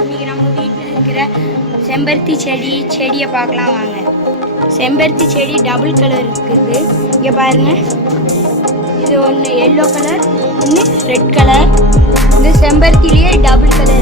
இன்றைக்கி நம்ம வீட்டில் இருக்கிற செம்பருத்தி செடியை பார்க்கலாம் வாங்க. செம்பருத்தி செடி டபுள் கலர் இருக்குது. இங்கே பாருங்கள், இது ஒன்று எல்லோ கலர், ஒன்று ரெட் கலர். இந்த செம்பருத்திலேயே டபுள் கலர்